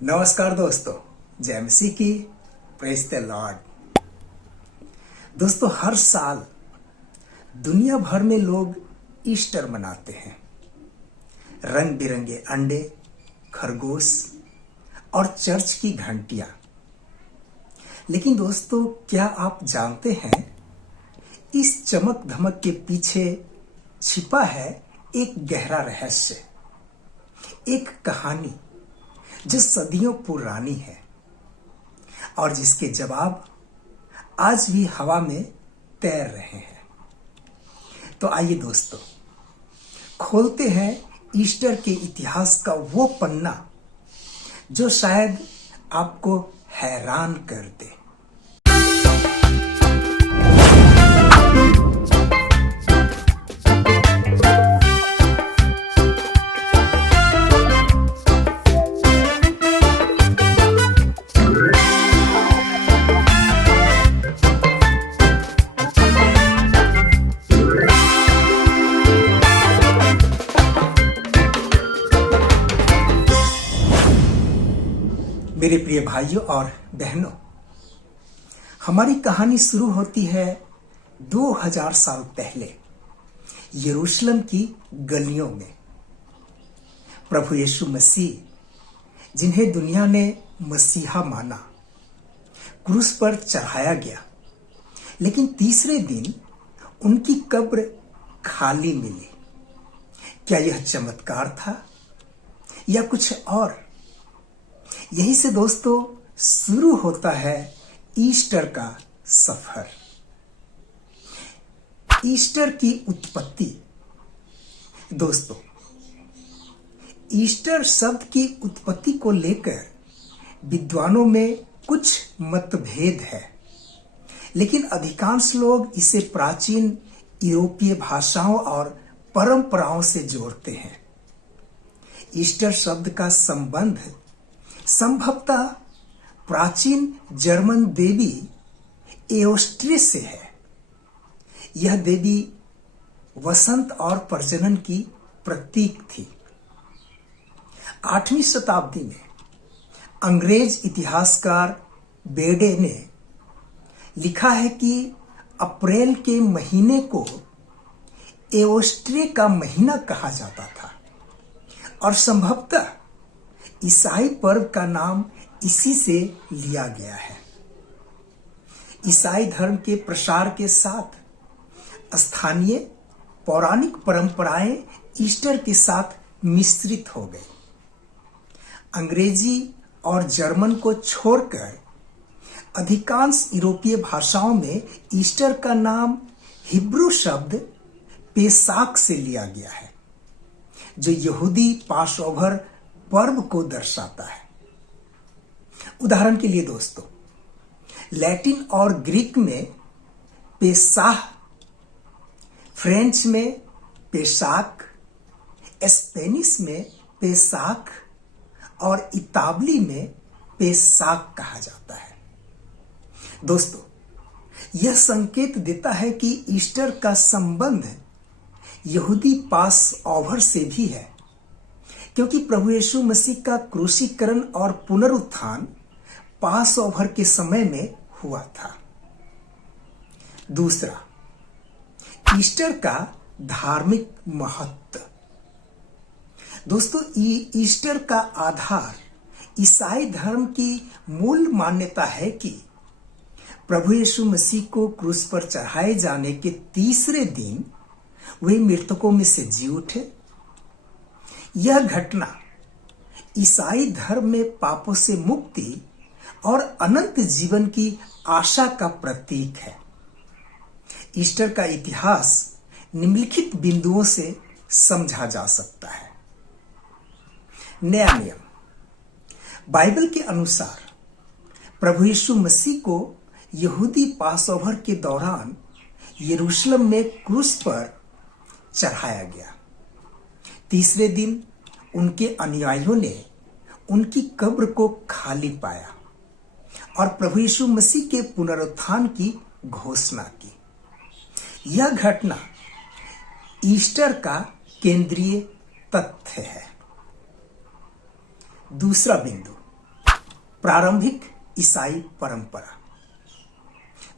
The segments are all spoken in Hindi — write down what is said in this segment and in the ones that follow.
नमस्कार दोस्तों, जय मसीह की। Praise the Lord. दोस्तों, हर साल दुनिया भर में लोग ईस्टर मनाते हैं। रंग बिरंगे अंडे, खरगोश और चर्च की घंटियां। लेकिन दोस्तों, क्या आप जानते हैं इस चमक धमक के पीछे छिपा है एक गहरा रहस्य, एक कहानी जो सदियों पुरानी है और जिसके जवाब आज भी हवा में तैर रहे हैं। तो आइए दोस्तों, खोलते हैं ईस्टर के इतिहास का वो पन्ना जो शायद आपको हैरान कर दे। मेरे प्रिय भाइयों और बहनों, हमारी कहानी शुरू होती है 2000 साल पहले यरूशलेम की गलियों में। प्रभु यीशु मसीह, जिन्हें दुनिया ने मसीहा माना, क्रूस पर चढ़ाया गया, लेकिन तीसरे दिन उनकी कब्र खाली मिली। क्या यह चमत्कार था या कुछ और? यहीं से दोस्तों शुरू होता है ईस्टर का सफर। ईस्टर की उत्पत्ति। दोस्तों, ईस्टर शब्द की उत्पत्ति को लेकर विद्वानों में कुछ मतभेद है, लेकिन अधिकांश लोग इसे प्राचीन यूरोपीय भाषाओं और परंपराओं से जोड़ते हैं। ईस्टर शब्द का संबंध संभवतः प्राचीन जर्मन देवी एओस्ट्रिस से है। यह देवी वसंत और प्रजनन की प्रतीक थी। 8वीं शताब्दी में अंग्रेज इतिहासकार बेडे ने लिखा है कि अप्रैल के महीने को एओस्ट्रे का महीना कहा जाता था और संभवतः ईसाई पर्व का नाम इसी से लिया गया है। ईसाई धर्म के प्रसार के साथ स्थानीय पौराणिक परंपराएं ईस्टर के साथ मिश्रित हो गई। अंग्रेजी और जर्मन को छोड़कर अधिकांश यूरोपीय भाषाओं में ईस्टर का नाम हिब्रू शब्द पेसाक से लिया गया है, जो यहूदी पासओवर पर्व को दर्शाता है। उदाहरण के लिए दोस्तों, लैटिन और ग्रीक में पेसाह, फ्रेंच में पेसाक, स्पेनिश में पेसाक और इतालवी में पेसाक कहा जाता है। दोस्तों, यह संकेत देता है कि ईस्टर का संबंध यहूदी पास ओवर से भी है, क्योंकि प्रभु यीशु मसीह का क्रूसीकरण और पुनरुत्थान पास ओवर के समय में हुआ था। दूसरा, ईस्टर का धार्मिक महत्व। दोस्तों, ईस्टर का आधार ईसाई धर्म की मूल मान्यता है कि प्रभु यीशु मसीह को क्रूस पर चढ़ाए जाने के तीसरे दिन वे मृतकों में से जी उठे। यह घटना ईसाई धर्म में पापों से मुक्ति और अनंत जीवन की आशा का प्रतीक है। ईस्टर का इतिहास निम्नलिखित बिंदुओं से समझा जा सकता है। नया नियम। बाइबल के अनुसार प्रभु यीशु मसीह को यहूदी पासओवर के दौरान यरूशलेम में क्रूस पर चढ़ाया गया। तीसरे दिन उनके अनुयायियों ने उनकी कब्र को खाली पाया और प्रभु यीशु मसीह के पुनरुत्थान की घोषणा की। यह घटना ईस्टर का केंद्रीय तथ्य है। दूसरा बिंदु, प्रारंभिक ईसाई परंपरा।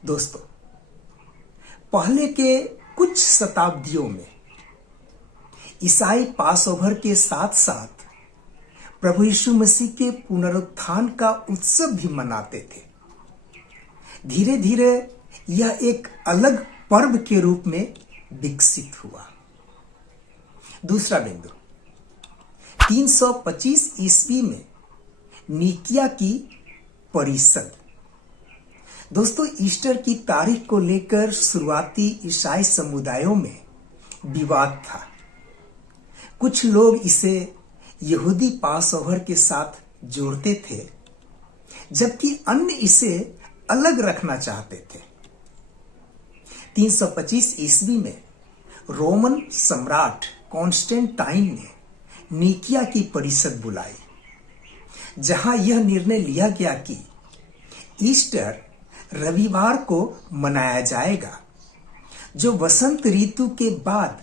दोस्तों, पहले के कुछ शताब्दियों में ईसाई पासओवर के साथ साथ प्रभु यीशु मसीह के पुनरुत्थान का उत्सव भी मनाते थे। धीरे धीरे यह एक अलग पर्व के रूप में विकसित हुआ। दूसरा बिंदु, 325 ईस्वी में निकिया की परिषद। दोस्तों, ईस्टर की तारीख को लेकर शुरुआती ईसाई समुदायों में विवाद था। कुछ लोग इसे यहूदी पासओवर के साथ जोड़ते थे, जबकि अन्य इसे अलग रखना चाहते थे। 325 ईस्वी में रोमन सम्राट कॉन्स्टेंटाइन ने निकिया की परिषद बुलाई, जहां यह निर्णय लिया गया कि ईस्टर रविवार को मनाया जाएगा, जो वसंत ऋतु के बाद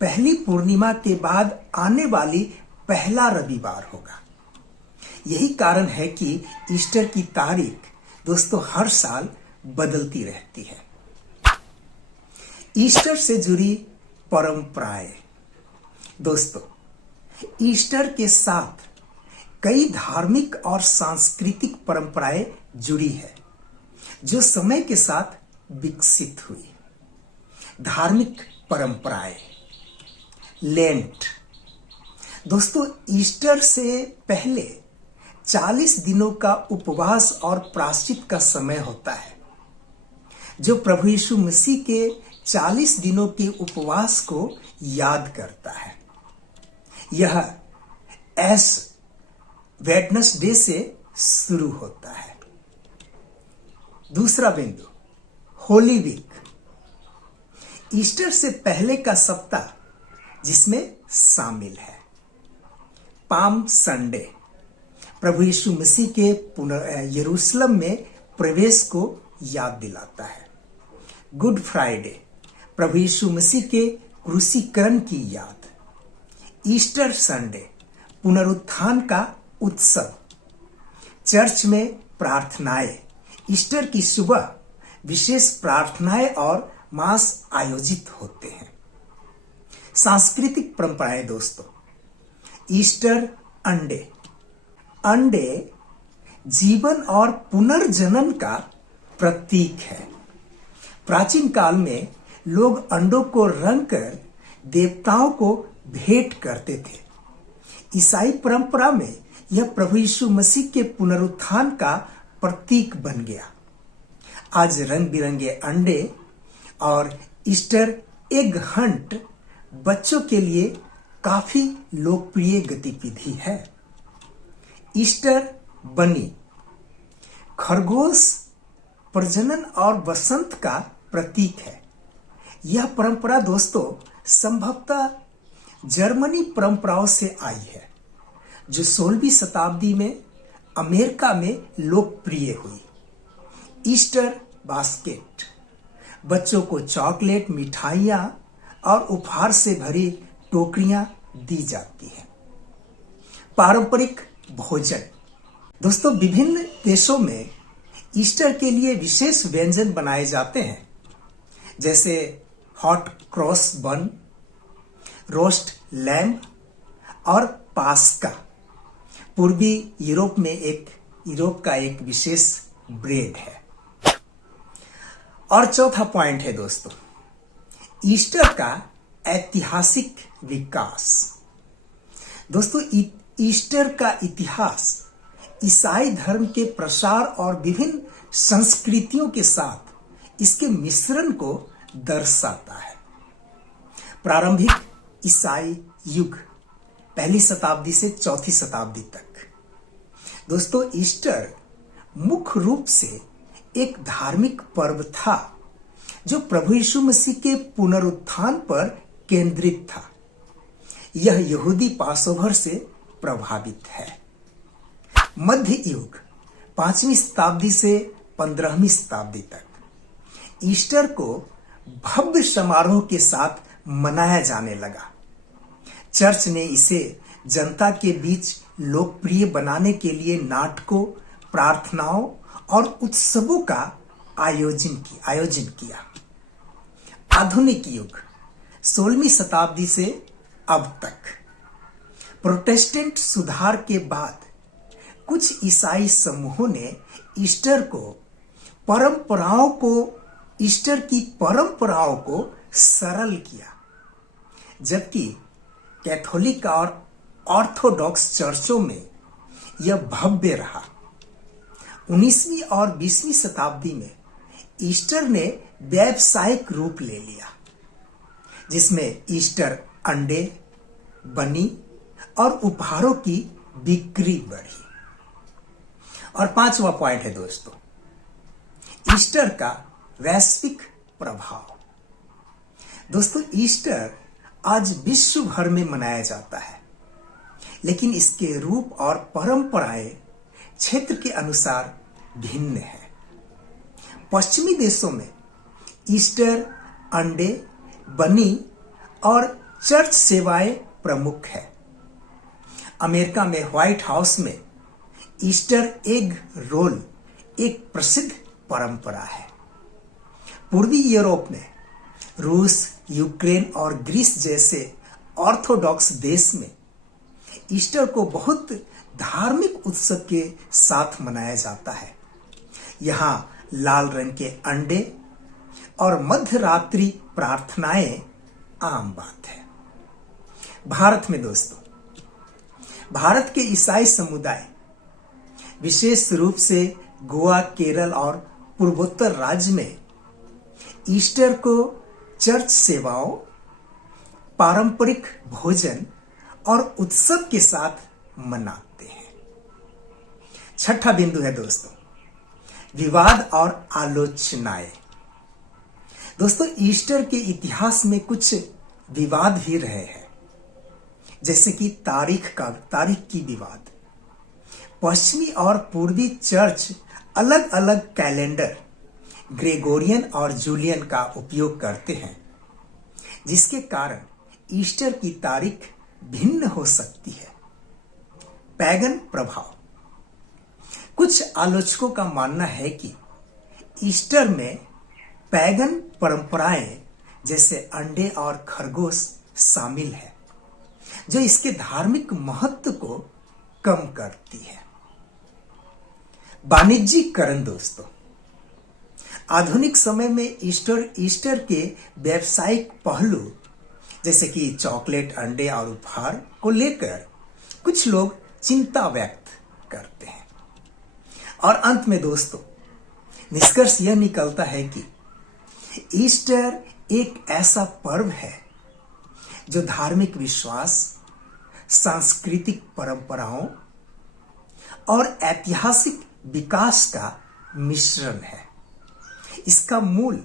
पहली पूर्णिमा के बाद आने वाली पहला रविवार होगा। यही कारण है कि ईस्टर की तारीख दोस्तों हर साल बदलती रहती है। ईस्टर से जुड़ी परंपराएं। दोस्तों, ईस्टर के साथ कई धार्मिक और सांस्कृतिक परंपराएं जुड़ी है, जो समय के साथ विकसित हुई। धार्मिक परंपराएं। लेंट। दोस्तों, ईस्टर से पहले 40 दिनों का उपवास और प्रायश्चित का समय होता है, जो प्रभु यीशु मसीह के 40 दिनों के उपवास को याद करता है। यह एश वेडनेसडे से शुरू होता है। दूसरा बिंदु, होली वीक। ईस्टर से पहले का सप्ताह जिसमें शामिल है। पाम संडे, प्रभु यीशु मसीह के यरूशलेम में प्रवेश को याद दिलाता है। गुड फ्राइडे, प्रभु यीशु मसीह के क्रूसीकरण की याद। ईस्टर संडे, पुनरुत्थान का उत्सव। चर्च में प्रार्थनाएं। ईस्टर की सुबह विशेष प्रार्थनाएं और मास आयोजित होते हैं। सांस्कृतिक परंपराएं। दोस्तों, ईस्टर अंडे। अंडे जीवन और पुनर्जन्म का प्रतीक है। प्राचीन काल में लोग अंडों को रंग कर देवताओं को भेंट करते थे। ईसाई परंपरा में यह प्रभु यीशु मसीह के पुनरुत्थान का प्रतीक बन गया। आज रंग बिरंगे अंडे और ईस्टर एग हंट बच्चों के लिए काफी लोकप्रिय गतिविधि है। ईस्टर बनी। खरगोश प्रजनन और बसंत का प्रतीक है। यह परंपरा दोस्तों संभवतः जर्मनी परंपराओं से आई है, जो 16वीं शताब्दी में अमेरिका में लोकप्रिय हुई। Easter basket. बच्चों को चॉकलेट, मिठाइयां और उपहार से भरी टोकरियां दी जाती हैं। पारंपरिक भोजन। दोस्तों, विभिन्न देशों में ईस्टर के लिए विशेष व्यंजन बनाए जाते हैं, जैसे हॉट क्रॉस बन, रोस्ट लैम्ब और पास्का। पूर्वी यूरोप का एक विशेष ब्रेड है। और चौथा पॉइंट है दोस्तों, ईस्टर का ऐतिहासिक विकास। दोस्तों, ईस्टर का इतिहास ईसाई धर्म के प्रसार और विभिन्न संस्कृतियों के साथ इसके मिश्रण को दर्शाता है। प्रारंभिक ईसाई युग, पहली शताब्दी से चौथी शताब्दी तक। दोस्तों, ईस्टर मुख्य रूप से एक धार्मिक पर्व था, जो प्रभु यीशु मसीह के पुनरुत्थान पर केंद्रित था। यह यहूदी पासओवर से प्रभावित है। मध्य युग, 5वीं शताब्दी से 15वीं शताब्दी तक ईस्टर को भव्य समारोह के साथ मनाया जाने लगा। चर्च ने इसे जनता के बीच लोकप्रिय बनाने के लिए नाटकों, प्रार्थनाओं और उत्सवों का आयोजन किया। आधुनिक युग 16वीं शताब्दी से अब तक प्रोटेस्टेंट सुधार के बाद कुछ ईसाई समूहों ने ईस्टर की परंपराओं को सरल किया, जबकि कैथोलिक और ऑर्थोडॉक्स चर्चों में यह भव्य रहा। 19वीं और 20वीं शताब्दी में ईस्टर ने व्यावसायिक रूप ले लिया, जिसमें ईस्टर अंडे, बनी और उपहारों की बिक्री बढ़ी। और 5वां पॉइंट है दोस्तों, ईस्टर का वैश्विक प्रभाव। दोस्तों, ईस्टर आज विश्व भर में मनाया जाता है, लेकिन इसके रूप और परंपराएं क्षेत्र के अनुसार भिन्न है। पश्चिमी देशों में ईस्टर अंडे, बनी और चर्च सेवाएं प्रमुख है। अमेरिका में व्हाइट हाउस में ईस्टर एग रोल एक प्रसिद्ध परंपरा है। पूर्वी यूरोप में रूस, यूक्रेन और ग्रीस जैसे ऑर्थोडॉक्स देश में ईस्टर को बहुत धार्मिक उत्सव के साथ मनाया जाता है। यहाँ लाल रंग के अंडे और मध्य रात्रि प्रार्थनाएं आम बात है। भारत में दोस्तों, भारत के ईसाई समुदाय विशेष रूप से गोवा, केरल और पूर्वोत्तर राज्य में ईस्टर को चर्च सेवाओं, पारंपरिक भोजन और उत्सव के साथ मनाते हैं। छठा बिंदु है दोस्तों, विवाद और आलोचनाएं। दोस्तों, ईस्टर के इतिहास में कुछ विवाद भी रहे हैं, जैसे कि तारीख की विवाद। पश्चिमी और पूर्वी चर्च अलग अलग कैलेंडर, ग्रेगोरियन और जूलियन का उपयोग करते हैं, जिसके कारण ईस्टर की तारीख भिन्न हो सकती है। पैगन प्रभाव। कुछ आलोचकों का मानना है कि ईस्टर में पैगन परंपराएं जैसे अंडे और खरगोश शामिल है, जो इसके धार्मिक महत्व को कम करती है। वाणिज्यीकरण। दोस्तों, आधुनिक समय में ईस्टर के व्यावसायिक पहलू जैसे कि चॉकलेट, अंडे और उपहार को लेकर कुछ लोग चिंता व्यक्त करते हैं। और अंत में दोस्तों, निष्कर्ष यह निकलता है कि ईस्टर एक ऐसा पर्व है जो धार्मिक विश्वास, सांस्कृतिक परंपराओं और ऐतिहासिक विकास का मिश्रण है। इसका मूल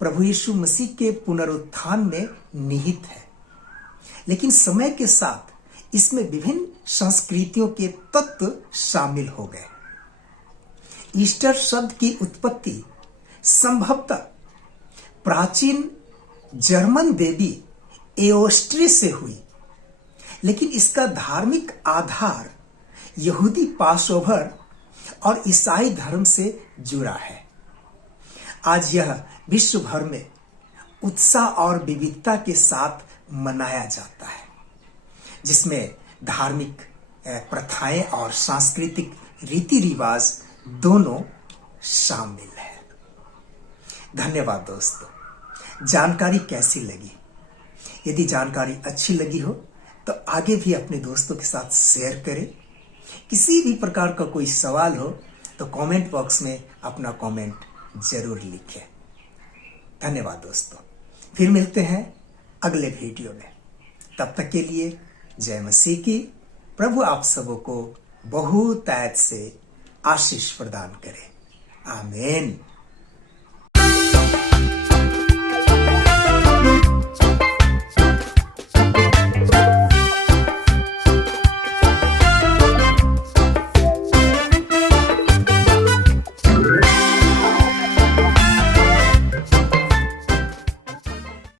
प्रभु यीशु मसीह के पुनरुत्थान में निहित है, लेकिन समय के साथ इसमें विभिन्न संस्कृतियों के तत्व शामिल हो गए। ईस्टर शब्द की उत्पत्ति संभवतः प्राचीन जर्मन देवी एओस्ट्री से हुई, लेकिन इसका धार्मिक आधार यहूदी पासओवर और ईसाई धर्म से जुड़ा है। आज यह विश्व भर में उत्साह और विविधता के साथ मनाया जाता है, जिसमें धार्मिक प्रथाएं और सांस्कृतिक रीति रिवाज दोनों शामिल है। धन्यवाद दोस्तों। जानकारी कैसी लगी? यदि जानकारी अच्छी लगी हो तो आगे भी अपने दोस्तों के साथ शेयर करें। किसी भी प्रकार का कोई सवाल हो तो कमेंट बॉक्स में अपना कमेंट जरूर लिखें। धन्यवाद दोस्तों। फिर मिलते हैं अगले वीडियो में। तब तक के लिए जय मसीह की। प्रभु आप सबों को बहुत ऐत से आशीष प्रदान करे। आमीन।